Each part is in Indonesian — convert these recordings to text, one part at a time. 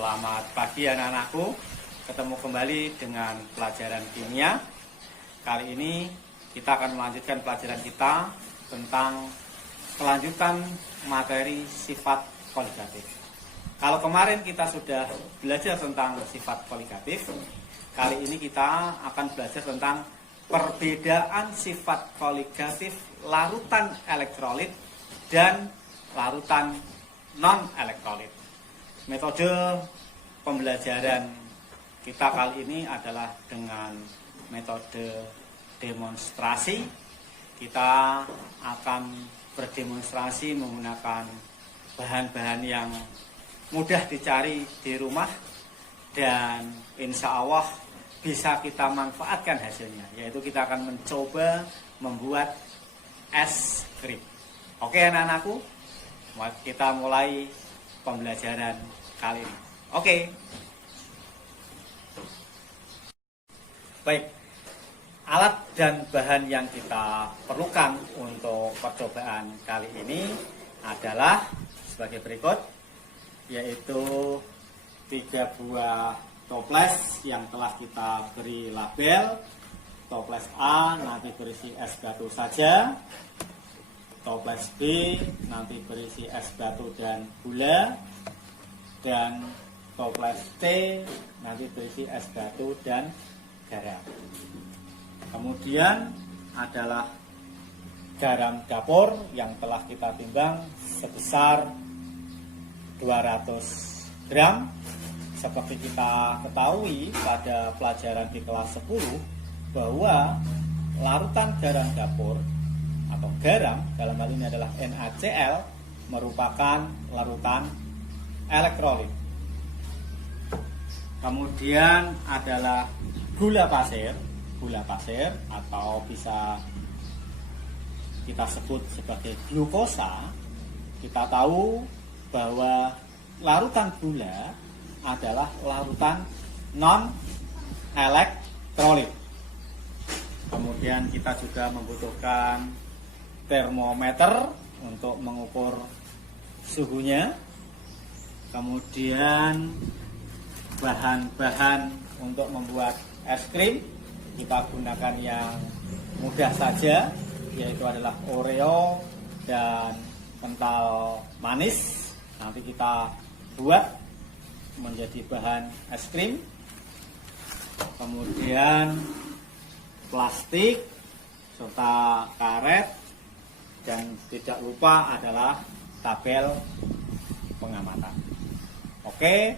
Selamat pagi anak-anakku. Ketemu kembali dengan pelajaran kimia. Kali ini kita akan melanjutkan pelajaran kita tentang kelanjutan materi sifat koligatif. Kalau kemarin kita sudah belajar tentang sifat koligatif, kali ini kita akan belajar tentang perbedaan sifat koligatif larutan elektrolit dan larutan non-elektrolit. Metode pembelajaran kita kali ini adalah dengan metode demonstrasi. Kita akan berdemonstrasi menggunakan bahan-bahan yang mudah dicari di rumah dan insya Allah bisa kita manfaatkan hasilnya, yaitu kita akan mencoba membuat es krim. Oke anak-anakku, kita mulai pembelajaran kali ini. Oke. Baik. Alat dan bahan yang kita perlukan untuk percobaan kali ini adalah sebagai berikut, yaitu 3 buah toples yang telah kita beri label. Toples A nanti berisi es batu saja. Toples B nanti berisi es batu dan gula, dan toples T nanti berisi es batu dan garam. Kemudian adalah garam dapur yang telah kita timbang sebesar 200 gram. Seperti kita ketahui pada pelajaran di kelas 10 bahwa larutan garam dapur atau garam dalam hal ini adalah NaCl merupakan larutan elektrolit. Kemudian adalah gula pasir atau bisa kita sebut sebagai glukosa. Kita tahu bahwa larutan gula adalah larutan non-elektrolit. Kemudian kita juga membutuhkan termometer untuk mengukur suhunya. Kemudian bahan-bahan untuk membuat es krim kita gunakan yang mudah saja, yaitu adalah Oreo dan kental manis. Nanti kita buat menjadi bahan es krim. Kemudian plastik serta karet, dan tidak lupa adalah tabel pengamatan. Oke,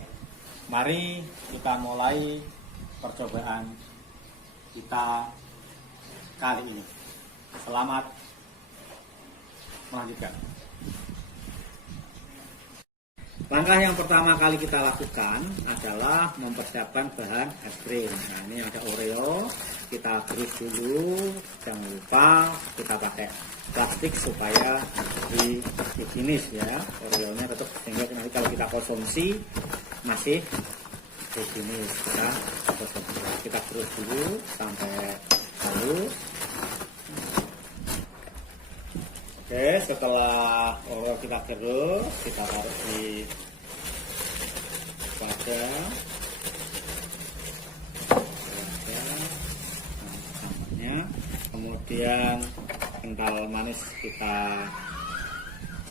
mari kita mulai percobaan kita kali ini. Selamat melanjutkan. Langkah yang pertama kali kita lakukan adalah mempersiapkan bahan es krim. Nah, ini ada Oreo, kita gerus dulu. Jangan lupa kita pakai plastik supaya lebih higienis ya. Oreonya tetap, sehingga nanti kalau kita konsumsi masih higienis. Kita gerus dulu sampai halus. Oke, setelah Oreo kita gerus, kita taruh di wadah. Kemudian kental manis kita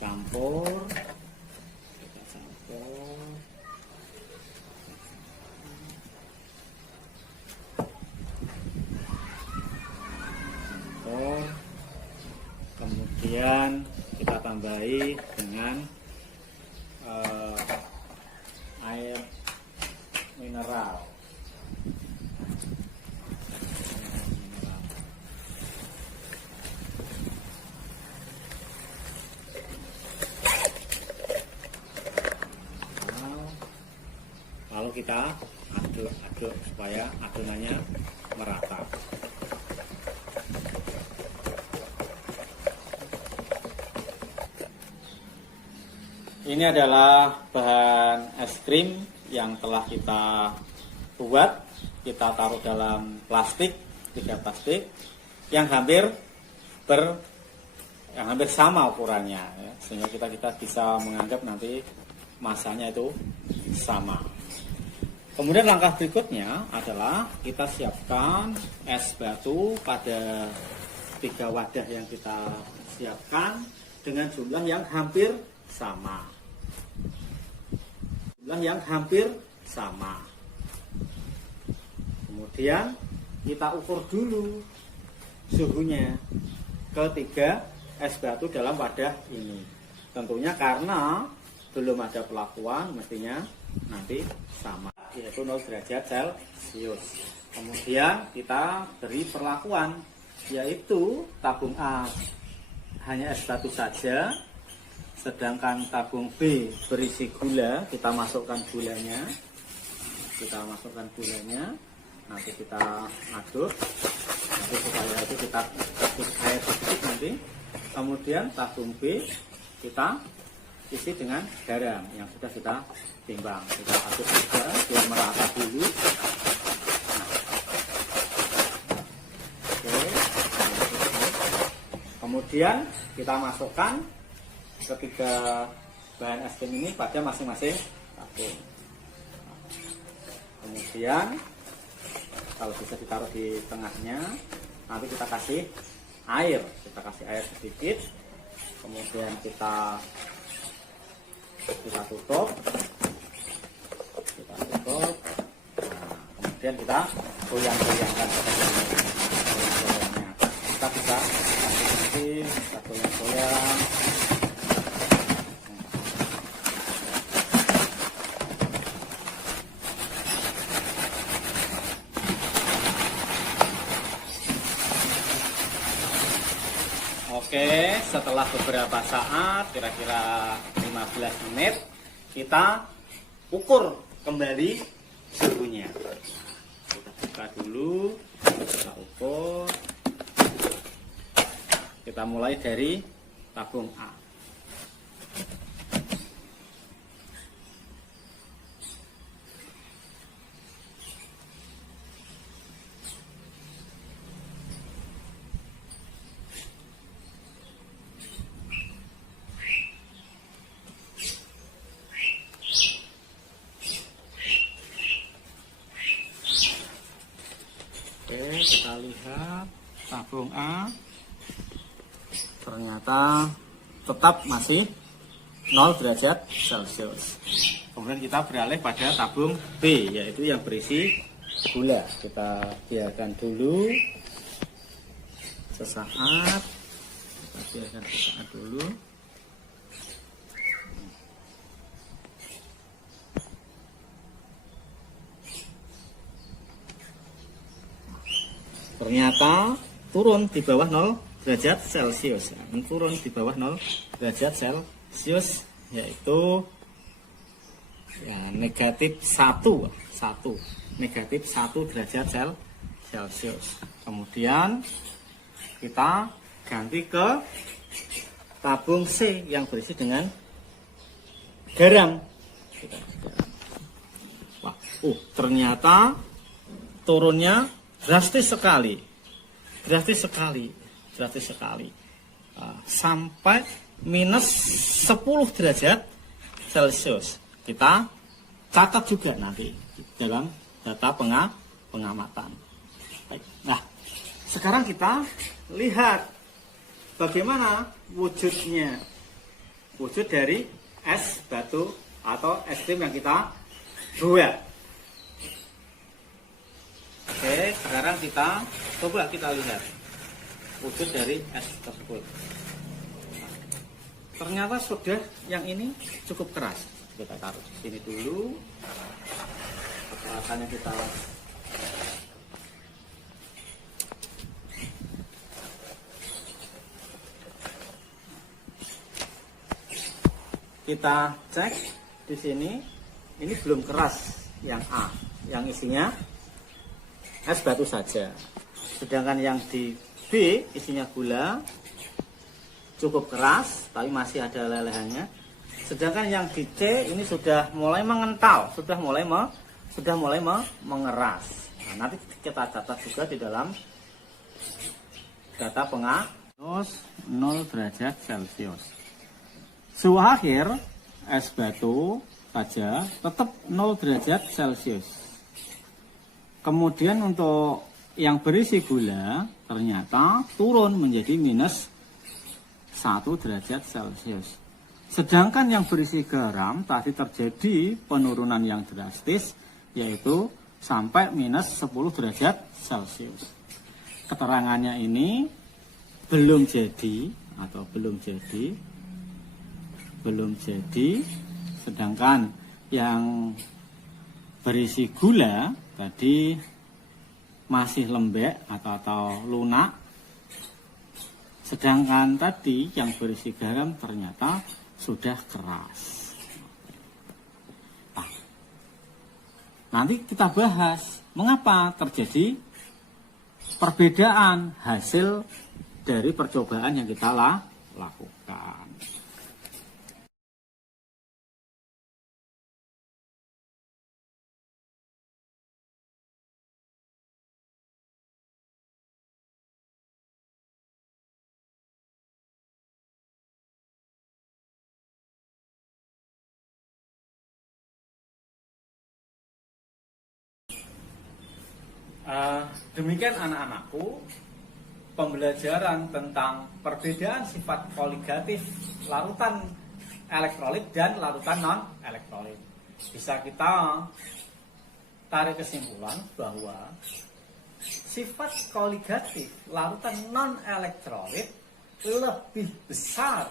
campur. Kemudian kita tambahi dengan air mineral. Lalu kita aduk supaya adonannya merata. Ini adalah bahan es krim yang telah kita buat. Kita taruh dalam plastik, 3 plastik yang hampir sama ukurannya ya, sehingga kita bisa menganggap nanti masanya itu sama. Kemudian langkah berikutnya adalah kita siapkan es batu pada 3 wadah yang kita siapkan dengan jumlah yang hampir sama. Kemudian kita ukur dulu suhunya ketiga es batu dalam wadah ini. Tentunya karena belum ada pelakuan, mestinya nanti sama, yaitu 0 derajat Celcius. Kemudian kita beri perlakuan, yaitu tabung A hanya es batu saja, sedangkan tabung B berisi gula. Kita masukkan gulanya, nanti kita aduk, nanti supaya itu kita aduk air sedikit nanti. Kemudian tabung B kita isi dengan garam yang sudah kita timbang, kita aduk juga biar merata dulu. Oke. Kemudian kita masukkan ketiga bahan es krim ini pada masing-masing tabung. Kemudian kalau bisa ditaruh di tengahnya, nanti kita kasih air sedikit. Kemudian kita tutup. Nah, kemudian kita goyang-goyangkan seperti ini. Kita bisa goyang-goyang. Oke, setelah beberapa saat, kira-kira 15 menit, kita ukur kembali suhunya. Kita buka dulu, kita ukur. Kita mulai dari tabung A. Oke, kita lihat tabung A ternyata tetap masih 0 derajat Celcius. Kemudian kita beralih pada tabung B, yaitu yang berisi gula. Kita biarkan dulu sesaat. Ternyata turun di bawah 0 derajat Celcius. Turun di bawah 0 derajat Celcius, yaitu ya, negatif 1 derajat Celcius. Kemudian kita ganti ke tabung C yang berisi dengan garam. Wah, ternyata turunnya drastis sekali, sampai minus 10 derajat Celcius. Kita catat juga nanti dalam data pengamatan. Baik. Nah, sekarang kita lihat bagaimana wujudnya, wujud dari es batu atau es krim yang kita buat. Oke, sekarang kita lihat wujud dari es tersebut. Ternyata sudah yang ini cukup keras. Kita taruh di sini dulu. Kepalatannya kita cek di sini. Ini belum keras yang A, yang isinya es batu saja. Sedangkan yang di B isinya gula, cukup keras tapi masih ada lelehannya. Sedangkan yang di C ini sudah mulai mengental, sudah mulai mengeras. Nah, nanti kita catat juga di dalam data pengawas 0 derajat Celcius. Suhu akhir es batu saja tetap 0 derajat Celcius. Kemudian untuk yang berisi gula ternyata turun menjadi minus 1 derajat Celcius. Sedangkan yang berisi garam tadi terjadi penurunan yang drastis, yaitu sampai minus 10 derajat Celcius. Keterangannya ini belum jadi atau belum jadi, sedangkan yang berisi gula tadi masih lembek atau lunak, sedangkan tadi yang berisi garam ternyata sudah keras. Nah, nanti kita bahas mengapa terjadi perbedaan hasil dari percobaan yang kita lakukan. Demikian anak-anakku, pembelajaran tentang perbedaan sifat koligatif larutan elektrolit dan larutan non-elektrolit. Bisa kita tarik kesimpulan bahwa sifat koligatif larutan non-elektrolit lebih besar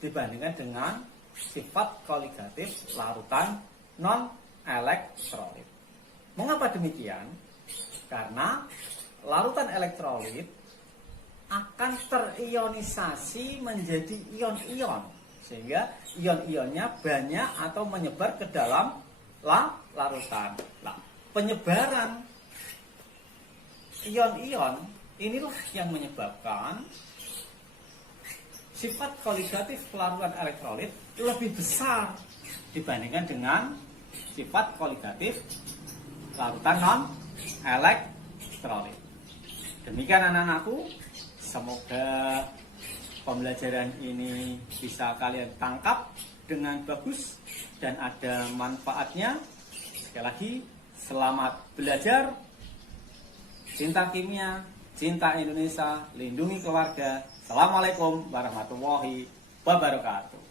dibandingkan dengan sifat koligatif larutan non-elektrolit. Mengapa demikian? Karena larutan elektrolit akan terionisasi menjadi ion-ion, sehingga ion-ionnya banyak atau menyebar ke dalam larutan. Nah, penyebaran ion-ion inilah yang menyebabkan sifat koligatif larutan elektrolit lebih besar dibandingkan dengan sifat koligatif larutan non-elektrolit. Demikian anak-anakku, semoga pembelajaran ini bisa kalian tangkap dengan bagus dan ada manfaatnya. Sekali lagi, selamat belajar. Cinta kimia, cinta Indonesia, lindungi keluarga. Assalamualaikum warahmatullahi wabarakatuh.